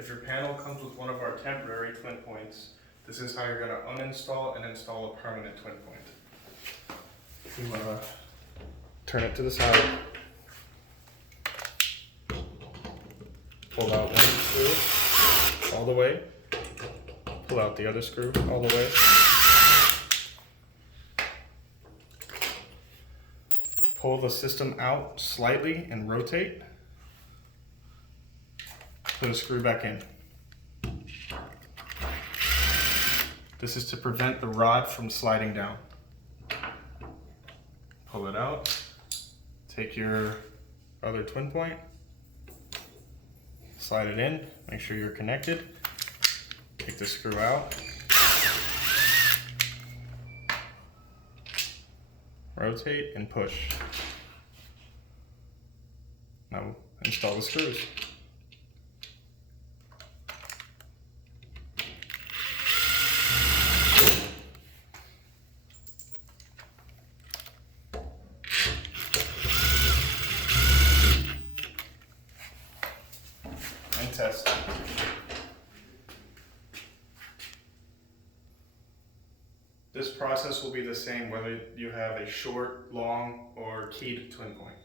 If your panel comes with one of our temporary twin points, this is how you're going to uninstall and install a permanent twin point. You want to turn it to the side, pull out one screw all the way, pull out the other screw all the way. Pull the system out slightly and rotate. Put a screw back in. This is to prevent the rod from sliding down. Pull it out. Take your other twin point. Slide it in. Make sure you're connected. Take the screw out. Rotate and push. Now install the screws. And test. This process will be the same whether you have a short, long, or keyed twin point.